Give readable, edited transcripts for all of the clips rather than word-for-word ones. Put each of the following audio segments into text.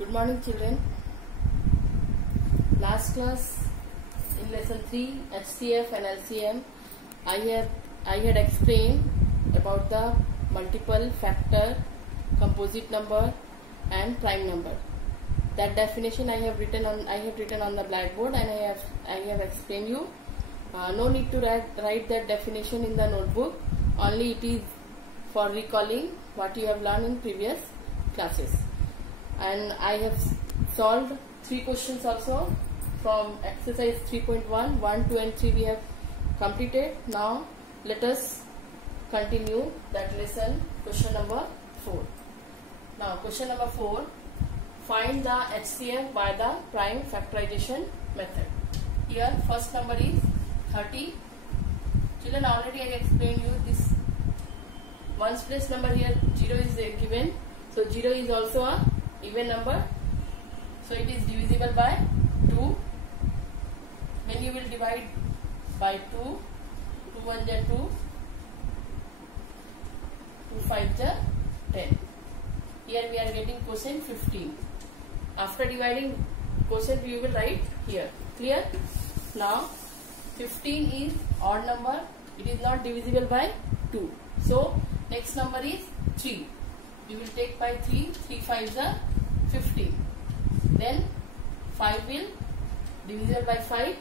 Good morning, children. Last class in lesson 3 HCF and LCM I had explained about the multiple factor, composite number and prime number. That definition I have written on the blackboard, and I have explained you. No need to write that definition in the notebook. Only it is for recalling what you have learned in previous classes. And I have solved 3 questions also from exercise 3.1, 1, 2 and 3 we have completed. Now let us continue that lesson. Question number 4. Now question number 4, find the HCF by the prime factorization method. Here first number is 30. Children, already I explained you this ones place number. Here 0 is given, so 0 is also a even number, so it is divisible by 2. When you will divide by 2, 2 1 ja 2, 2 5 ja 10. Here we are getting quotient 15. After dividing quotient we will write here. Clear? Now 15 is odd number, it is not divisible by 2. So next number is 3. We will take by 3, 3 5 are 15. Then 5 will divisible by 5.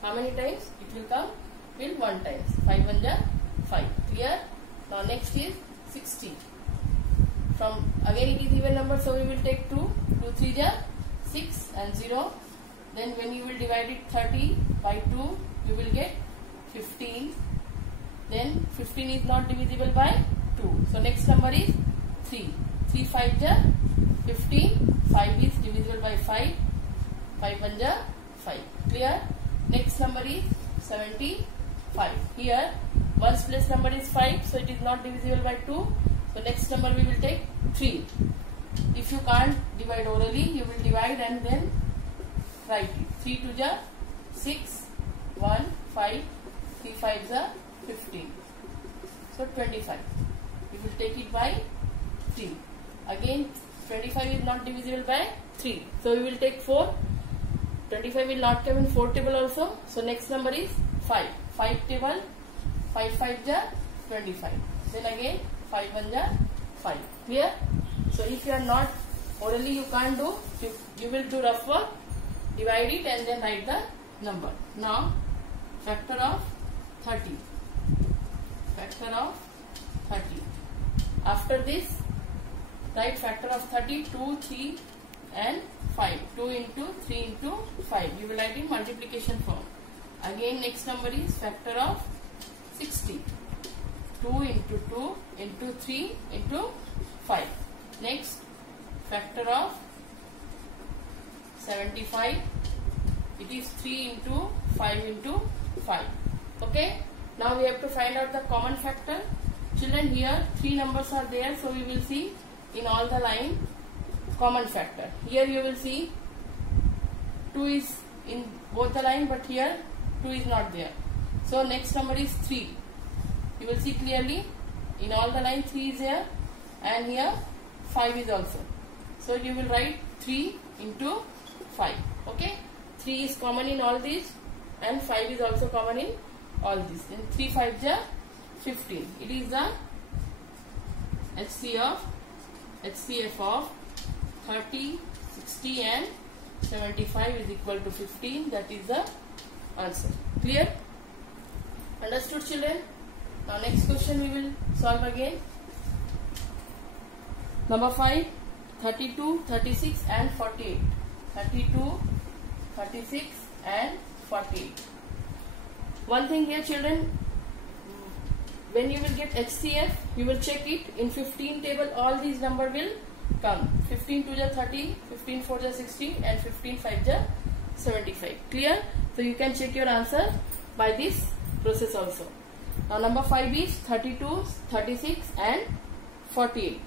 How many times? It will come? Will 1 times. 5 1 are 5. Clear? Now next is 60. From again it is even number, so we will take 2. 2 3 are 6 and 0. Then when you will divide it 30 by 2, you will get 15. Then 15 is not divisible by 2. So next number is 3. 3 5 ja 15. 5 is divisible by 5. 5 1 ja 5. Clear? Next number is 75. Here ones place number is 5, so it is not divisible by 2. So next number we will take 3. If you can't divide orally, you will divide and then write it. 3 2 ja 6, 1 5, 3 5 ja 15. So 25. We will take it by 3. Again 25 is not divisible by 3. So we will take 4. 25 will not come in 4 table also. So next number is 5. 5 table. 5 5 ja 25. Then again 5 1 ja 5. Clear? So if you are not orally, you can't do. You will do rough work. Divide it and then write the number. Now factor of 30. Factor of 30. After this, write factor of 30, 2, 3 and 5. 2 into 3 into 5. You will write in multiplication form. Again next number is factor of 60. 2 into 2 into 3 into 5. Next factor of 75. It is 3 into 5 into 5. Okay. Now we have to find out the common factor. Children, here 3 numbers are there, so we will see in all the line common factor. Here you will see 2 is in both the line, but here 2 is not there. So next number is 3. You will see clearly in all the line 3 is here, and here 5 is also. So you will write 3 into 5. Okay. 3 is common in all these and 5 is also common in all these. Then 3 5 ja 15. It is the HCF of 30, 60 and 75 is equal to 15. That is the answer. Clear? Understood, children? Now next question we will solve again. Number 5, 32, 36 and 48. 32, 36 and 48. One thing here, children, when you will get HCF, you will check it in 15 table. All these number will come. 15 2 ja 30, 15 4 ja 60 and 15 5 ja 75. Clear? So you can check your answer by this process also. Now number 5 is 32, 36 and 48.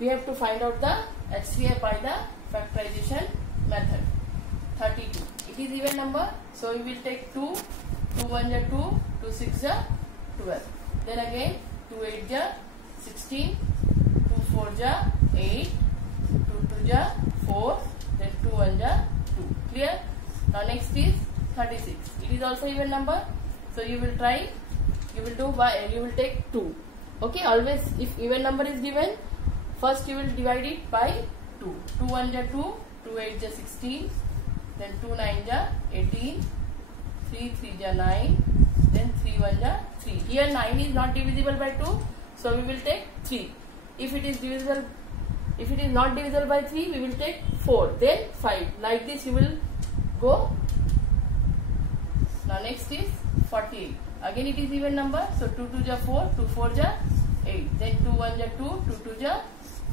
We have to find out the HCF by the factorization method. 32. It is even number, so we will take 2, 2 1 ja 2, 2 6 ja 12. Then again 2 8 ja 16, 2 4 ja 8, 2 2 ja 4, then 2 1 ja 2. Clear? Now next is 36. It is also even number. So you will try, you will take 2. Okay, always if even number is given, first you will divide it by 2. 2 1 ja 2, 2 8 ja 16, then 2 9 ja 18, 3 3 ja 9, then 3 1 ja 3. Here 9 is not divisible by 2, so we will take 3. If it is not divisible by 3, we will take 4, then 5. Like this you will go. Now next is 48. Again it is even number, so 2 2 ja 4, 2 4 ja 8, then 2 1 ja 2, 2 2 ja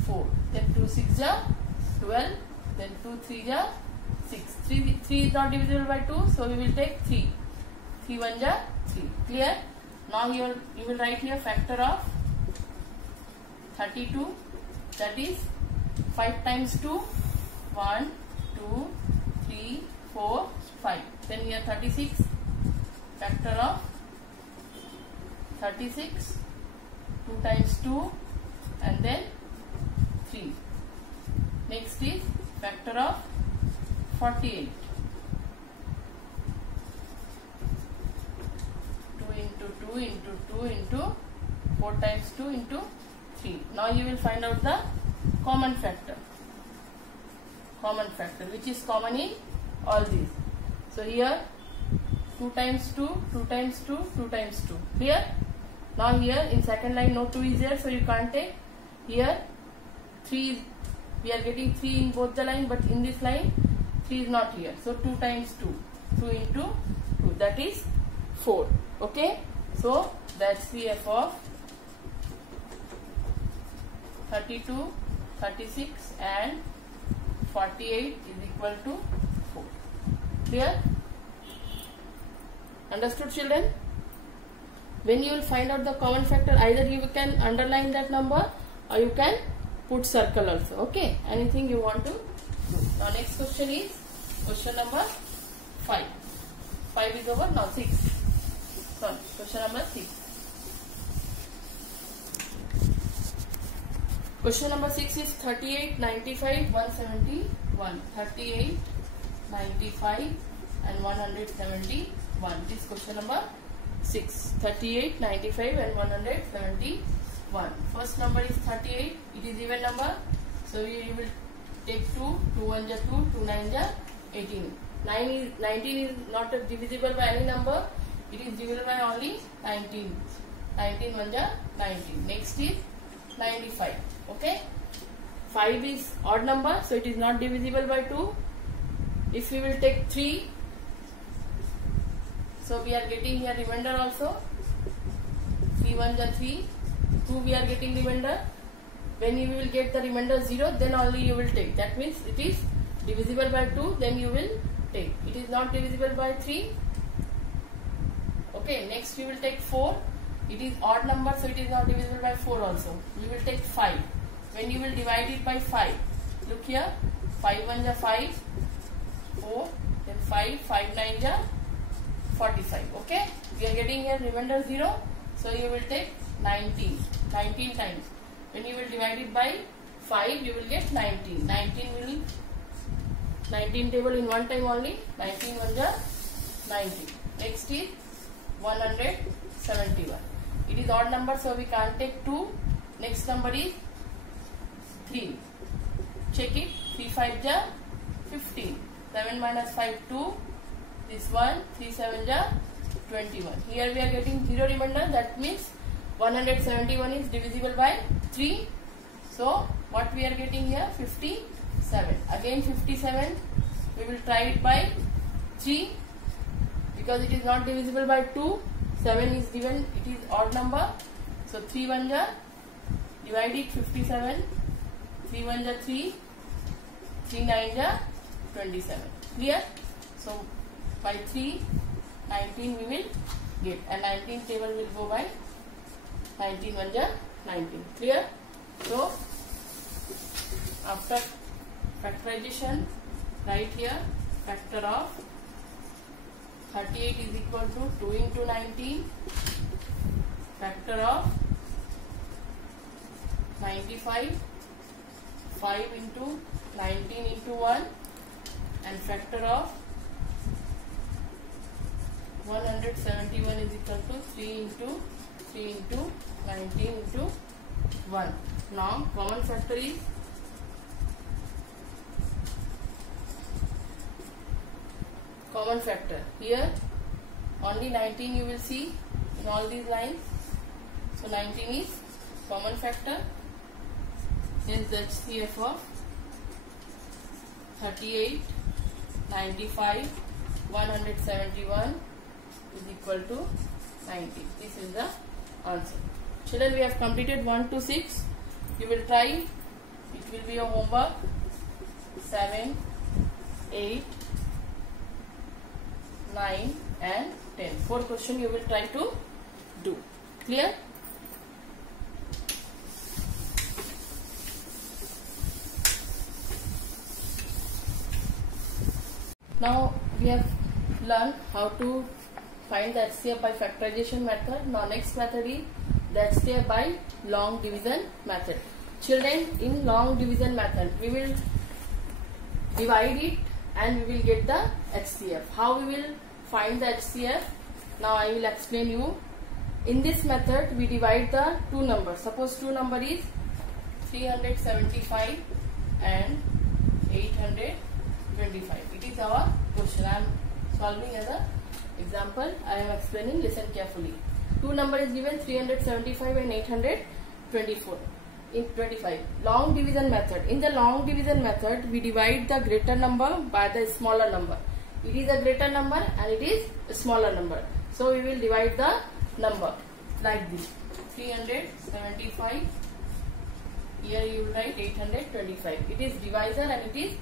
4, then 2 6 ja 12, then 2 3 ja 6. 3 is not divisible by 2, so we will take 3. 3 1 ja 3. Clear? Now you will write here factor of 32, that is 5 times 2, 1 2 3 4 5. Then here 36, factor of 36, 2 times 2 and then 3. Next is factor of 48. 2 into 2 into 2 into 4 times 2 into 3. Now you will find out the common factor which is common in all these. So here 2 times 2, 2 times 2, 2 times 2. Clear? Now here in second line no 2 is there, so you can't take. Here 3, we are getting 3 in both the line, but in this line 3 is not here. So 2 times 2, 2 into 2, that is 4. Okay? So that's the F of 32, 36 and 48 is equal to 4. Clear? Understood, children? When you will find out the common factor, either you can underline that number or you can put circle also. Okay? Anything you want to do. Now next question is question number 5. 5 is over. Now 6. Sorry, question number 6. Question number 6 is 38, 95, 171. 38, 95 and 171. This is question number 6. 38, 95 and 171. First number is 38. It is even number. So you will take 2. 2 1 ja 2, 2 9 ja 18. 19 is not divisible by any number. It is divisible by only 19. 19 1 ja 19. Next is 95. Okay. 5 is odd number, so it is not divisible by 2. If we will take 3, so we are getting here remainder also. 3 1 ja 3. 2 we are getting remainder. When you will get the remainder 0, then only you will take. That means it is divisible by 2, then you will take. It is not divisible by 3. Okay, next you will take 4. It is odd number, so it is not divisible by 4 also. We will take 5. When you will divide it by 5, look here, 5 1 ja 5, 4, then 5, 5 9 ja 45. Okay, we are getting here remainder 0, so you will take 19 times. When you will divide it by 5, you will get 19. 19 table in one time only. 19 1 ja 19. Next is 171. It is odd number, so we can't take 2. Next number is 3. Check it. 3 5 ja 15. 7 minus 5 2. This one 3 7 ja 21. Here we are getting 0 remainder. That means 171 is divisible by 3. So what we are getting here? 57. Again 57. We will try it by 3 because it is not divisible by 2. 7 is given. It is odd number. So 3 1 ja, divide it 57. 3 1 ja 3. 3 9 ja 27. Clear? So by 3, 19 we will get, and 19 table will go by 19 1 ja 19. Clear? So after factorization, write here factor of 38 is equal to 2 into 19, factor of 95, 5 into 19 into 1 and factor of 171 is equal to 3 into 19 into 1. Now common factor is common factor. Here only 19 you will see in all these lines. So 19 is common factor. Hence the HCF of 38, 95, 171 is equal to 90. This is the answer. Children, we have completed 1 to 6. You will try. It will be your homework. 7, 8, 9 and 10. 4 questions you will try to do. Clear? Now we have learned how to find the HCF by factorization method. Now next method is the HCF by long division method. Children, in long division method we will divide it and we will get the HCF. How we will find the HCF? Now I will explain you. In this method we divide the two numbers. Suppose two number is 375 and 825. It is our question. I am solving as a example. I am explaining. Listen carefully. Two number is given 375 and 824. In 25. Long division method. In the long division method, we divide the greater number by the smaller number. It is a greater number and it is a smaller number. So we will divide the number like this. 375. Here you will write 825. It is divisor and it is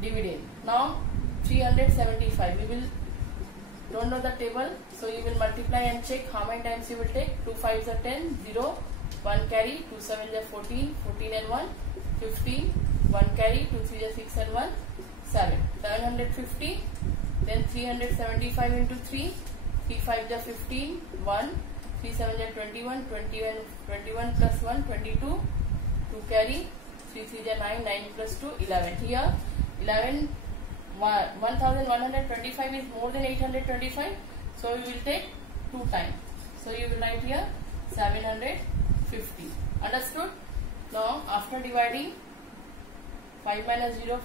dividend. Now 375. We will don't know the table, so you will multiply and check how many times you will take. 2 5s are 10, 0, 1 carry, 2 7s are 14, 14 and 1, 15, 1 carry, 2 3s are 6 and 1, 7. 750, then 375 into 3, 3 5s are 15, 1, 3 7s are 21, 21 plus 1, 22, 2 carry, 3 3s are 9, 9 plus 2, 11. Here 1125 is more than 825, so we will take 2 times. So you will write here 750. Understood? Now after dividing, 5 minus 0,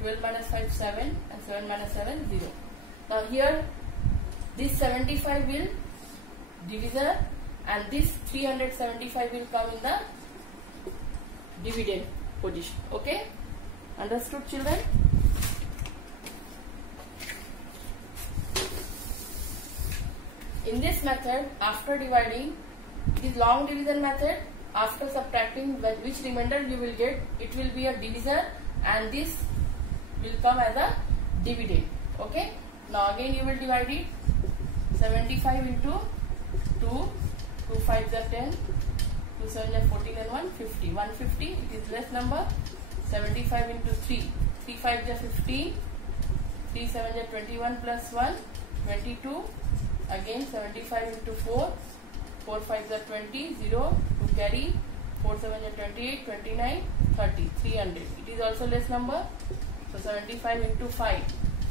12 minus 5, 7, and 7 minus 7, 0. Now here this 75 will divisor and this 375 will come in the dividend position. Okay? Understood, children? In this method, after dividing, it is long division method. After subtracting, which remainder you will get, it will be a divisor and this will come as a dividend. Okay? Now again you will divide it. 75 into 2, 2 5s are 10, 2 7s are 14 and 1, 50. 150, it is less number. 75 into 3, 3 5s are 15, 3 7s are 21 plus 1, 22. Again 75 into 4, 4 5s are 20, 0, 2 carry, 4 7s are 28, 29, 30, 300. It is also less number. So 75 into 5,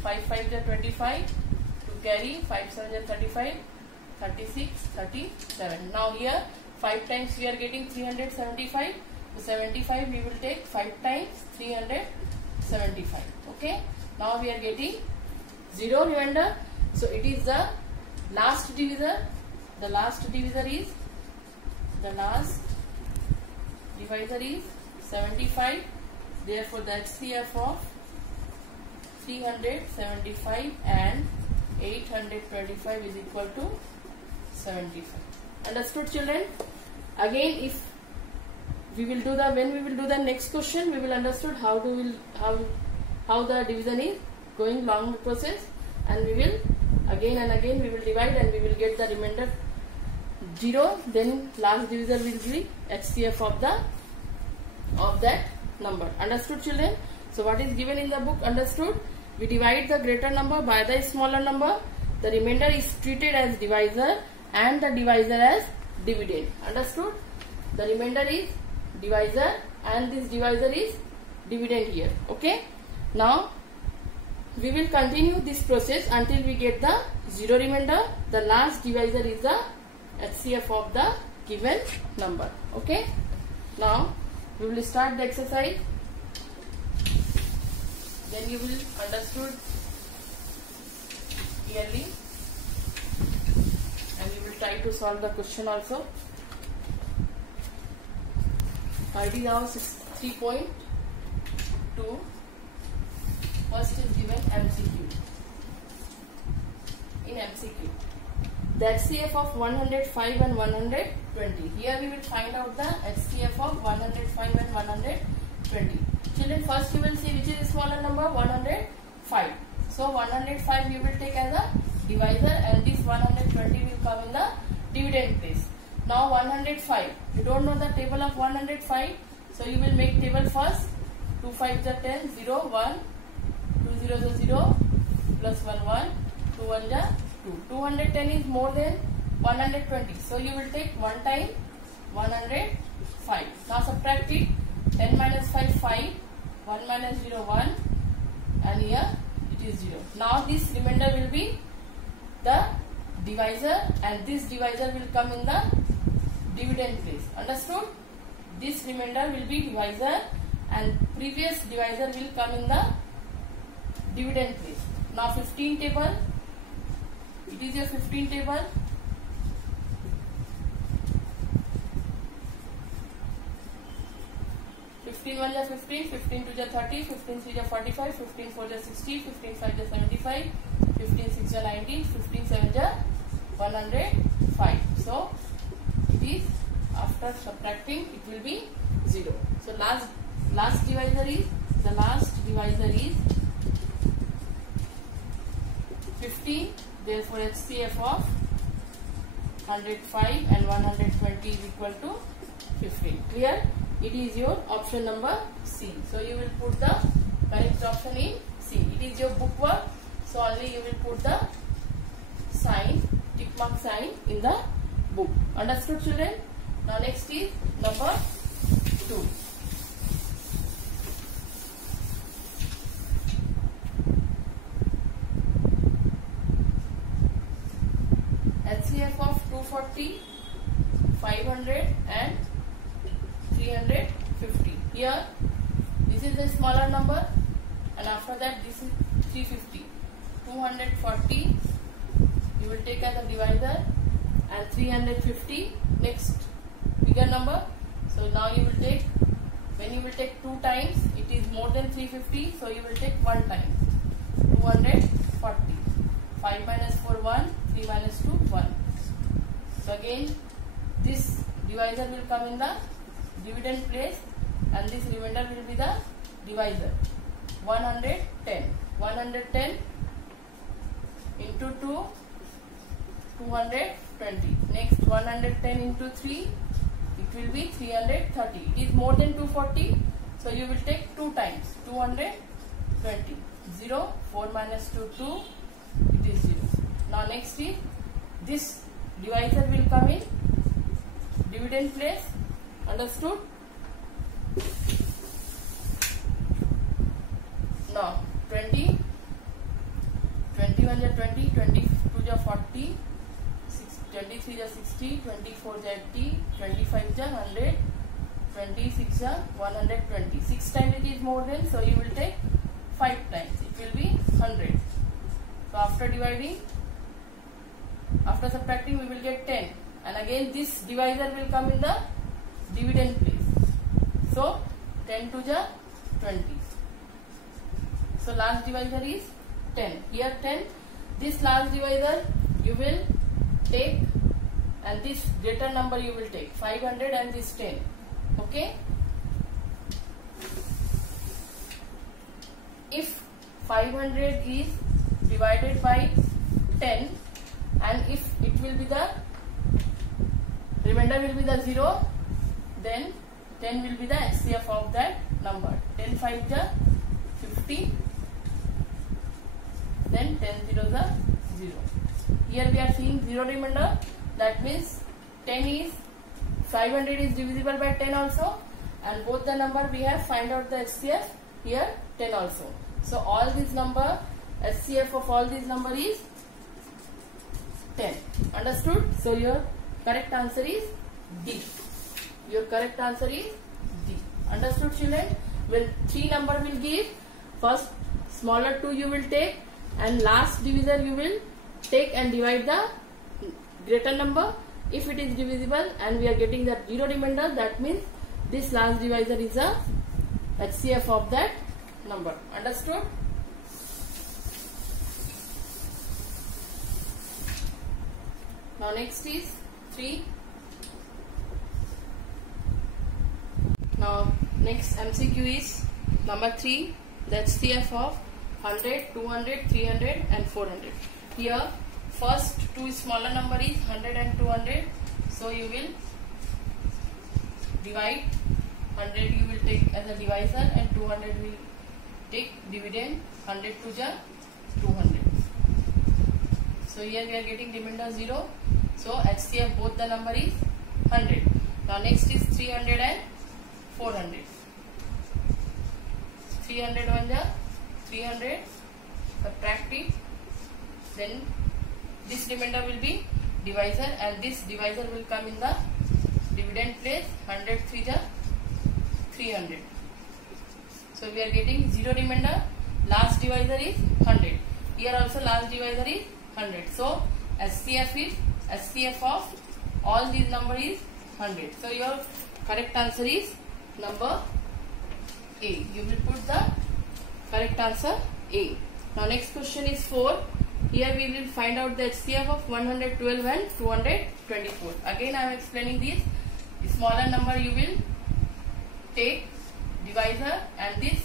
5 5s are 25, 2 carry, 5 7s are 35, 36, 37. Now here 5 times we are getting 375. So 75 we will take 5 times 375. Okay. Now we are getting 0 remainder. So it is the last divisor. The last divisor is 75. Therefore the HCF of 375 and 825 is equal to 75. Understood, children? Again, if we will do when we will do the next question, we will understood how the division is going long process, and we will again and again we will divide and we will get the remainder 0. Then last divisor will be HCF of that number. Understood, children? So what is given in the book? Understood? We divide the greater number by the smaller number. The remainder is treated as divisor and the divisor as dividend. Understood? The remainder is divisor and this divisor is dividend here. Okay. Now we will continue this process until we get the zero remainder. The last divisor is the HCF of the given number. Okay. Now we will start the exercise. Then you will understood clearly, and you will try to solve the question also. ID now 3.2. First is given MCQ. In MCQ, the HCF of 105 and 120. Here we will find out the HCF of 105 and 120. Children, first you will see which is the smaller number, 105. So 105 you will take as a divisor, and this 120 will come in the dividend place. Now 105, you don't know the table of 105, so you will make table first. 2 5s are 10, 0, 1, 2 0s are 0, plus 1 1, 2 1s are 2. 210 is more than 120, so you will take 1 time 105. Now subtract it. 10 minus 5, 5, 1 minus 0, 1, and here it is 0. Now this remainder will be the divisor, and this divisor will come in the dividend place. Understood? This remainder will be divisor, and previous divisor will come in the dividend place. Now 15 table. It is your 15 table. 15 1 is 15, 15 2 is 30, 15 3 is 45, 15 4 is 60, 15 5 is 75, 15 6 is 19, 15 7 is 105. So it is, after subtracting, it will be 0. So last divisor is 15. Therefore HCF of 105 and 120 is equal to 15. Clear? It is your option number C. So you will put the correct option in C. It is your book work. So only you will put the sign, tick mark sign in the book. Understood, children? Now next is number 2. HCF of 240, 500 and 350. Here this is the smaller number, and after that this is 350. 240 you will take as a divisor, and 350 next bigger number. So now you will take, when you will take 2 times, it is more than 350, so you will take 1 time. 240. 5 minus 4 1, 3 minus 2 1. So again this divisor will come in the dividend place, and this remainder will be the divisor. 110. 110 into 2, 220. Next 110 into 3, it will be 330. It is more than 240, so you will take 2 times. 220. 0. 4 minus 2 2. It is 0. Now next is this divisor will come in dividend place. Understood? Now 20, 21 is 20, 22 is 40, 23 is 60, 24 is 80, 25 is 100, 26 is 120. 6 times it is more than, so you will take 5 times. It will be 100. So after dividing, after subtracting, we will get 10, and again this divisor will come in the dividend place. So 10 to the 20. So last divisor is 10. Here 10. This last divisor you will take, and this greater number you will take, 500 and this 10. Okay. If 500 is divided by 10, and if it will be the remainder will be the 0, then 10 will be the HCF of that number. 10 5 is 50, then 10 0 is 0. Here we are seeing 0 remainder. That means 10 is 500 is divisible by 10 also, and both the number we have find out the HCF here 10 also. So all these number, HCF of all these number is 10. Understood? So your correct answer is D. Your correct answer is D. Understood, children? Well, 3 number will give. First smaller 2 you will take, and last divisor you will take and divide the greater number. If it is divisible and we are getting that 0 remainder, that means this last divisor is a HCF of that number. Understood? Now next is 3. Now next MCQ is number 3. The HCF of 100, 200, 300 and 400. Here first 2 smaller number is 100 and 200. So you will divide. 100 you will take as a divisor and 200 will take dividend. 100 to the 200. So here we are getting remainder 0. So HCF both the number is 100. Now next is 300 and 400. 300 on the 300, subtract it, then this remainder will be divisor and this divisor will come in the dividend place. 100 3 the 300. So we are getting 0 remainder. Last divisor is 100. Here also last divisor is 100. So HCF of all these number is 100. So your correct answer is number A. You will put the correct answer A. Now next question is 4. Here we will find out the HCF of 112 and 224. Again I am explaining this. Smaller number you will take divisor and this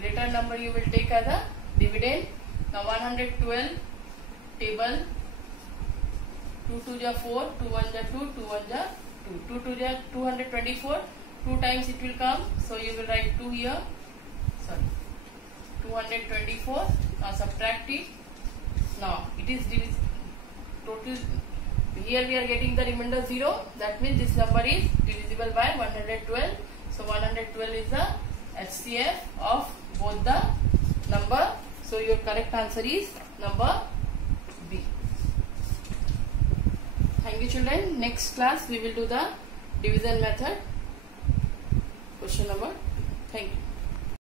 greater number you will take as a dividend. Now 112 table 2 to the 4, 2 1 the 2, 2 1 the 2. 2 to the 224. 2 times it will come. So you will write 2 here. Sorry. 224. Now subtract it. Now it is total. Here we are getting the remainder 0. That means this number is divisible by 112. So 112 is the HCF of both the number. So your correct answer is number B. Thank you, children. Next class we will do the division method. Question number. Thank you.